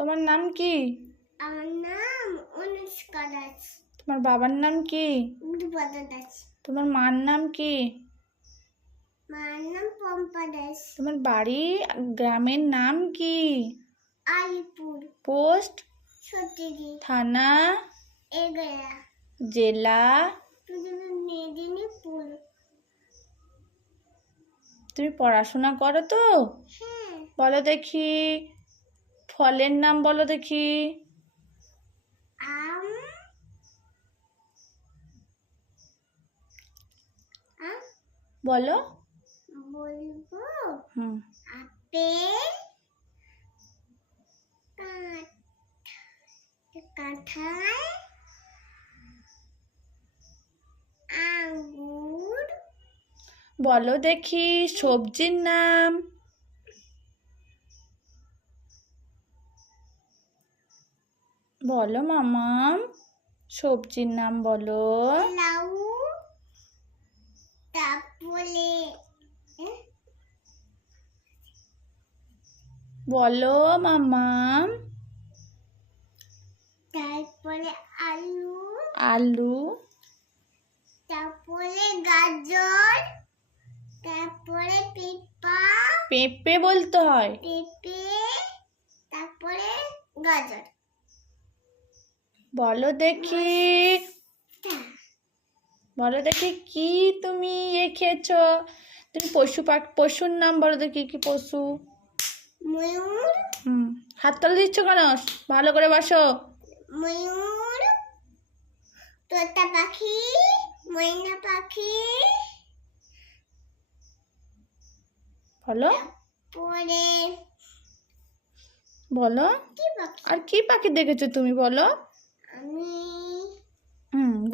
তোমার নাম কি? আমার নাম অনুষ্কা দাস। তোমার বাবার নাম কি? গুরুপদ দাস। তোমার মার নাম কি? মার নাম পম্পা দাস। তোমার বাড়ি গ্রামের নাম কি? আলিপুর। পোস্ট? সত্যিগিরি। থানা? এগরা। জেলা? মেদিনীপুর। তুমি পড়াশোনা করো তো? হ্যাঁ। বলো দেখি, ফলের নাম বলো দেখি। আম। বলো। বলবো আপেল, কাঁঠাল, আঙ্গুর। বলো দেখি সবজির নাম। বলো মামাম, সবজির নাম বলো। লাউ, তারপরে বলো মামাম। তারপরে আলু, আলু, তারপরে গাজর, তারপরে পেঁপে বলতে হয়। পেঁপে, তারপরে গাজর। বলো দেখি, বলো দেখি কি তুমি খেয়েছো? তুমি পশুর নাম বলো দেখি, কি পশু? ময়ূর। হাততালি দিচ্ছ কেন? ভালো করে বসো। ময়ূর, তোতা পাখি, ময়না পাখি। বলো। পরে বলো কি পাখি? আর কি পাখি দেখেছো তুমি? বলো। আমি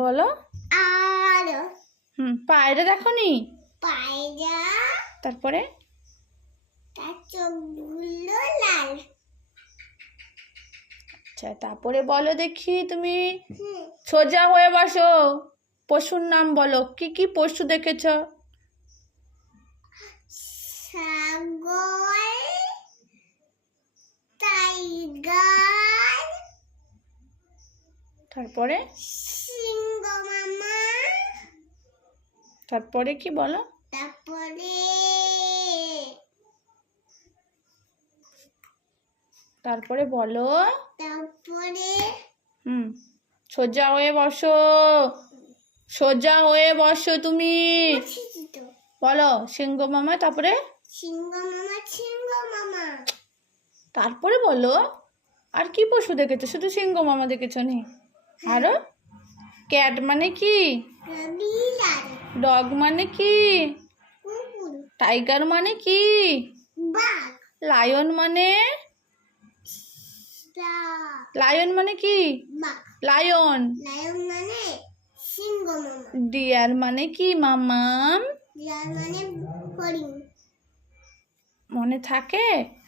বলো। আর পায়রা দেখোনি? পায়রা। তারপরে তার চোখগুলো লাল। আচ্ছা, তারপরে বলো দেখি তুমি। সোজা হয়ে বসো। পশুর নাম বলো, কি কি পশু দেখেছো? ছাগল, টাইগার, তারপরে সিংহ মামা। তারপরে কি বলো? তারপরে বলো। তারপরে সোজা হয়ে বসো। সোজা হয়ে বসো তুমি। বলো সিংহ মামা। তারপরে সিংহ মামা, সিংহ মামা। তারপরে বলো আর কি পশু দেখেছো? শুধু সিংহ মামা দেখেছো নি? আরো ক্যাট মানে কি? ডগ মানে কি? টাইগার মানে কি? লায়ন মানে? লায়ন মানে কি? লায়ন। লায়ন মানে সিংহ মামা। ডিয়ার মানে কি মামাম? ডিয়ার মানে হরিণ। মনে থাকে?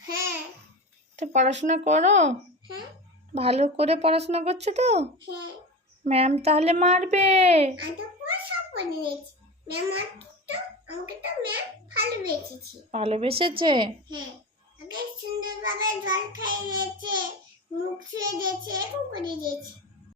হ্যাঁ। তো পড়াশোনা করো? হ্যাঁ। ভালো করে পড়াশোনা করছো তো? হ্যাঁ। ম্যাম তাহলে মারবে? আমি তো সব পড়ে নিয়েছি। ম্যাম আমাকে তো ম্যাম ভালোবেসেছে। ভালোবেসেছে? হ্যাঁ। আগে সুন্দরভাবে জল খাইয়ে দিয়েছে, মুখ ছুঁয়ে দিয়েছে, এরকম করে দিয়েছে।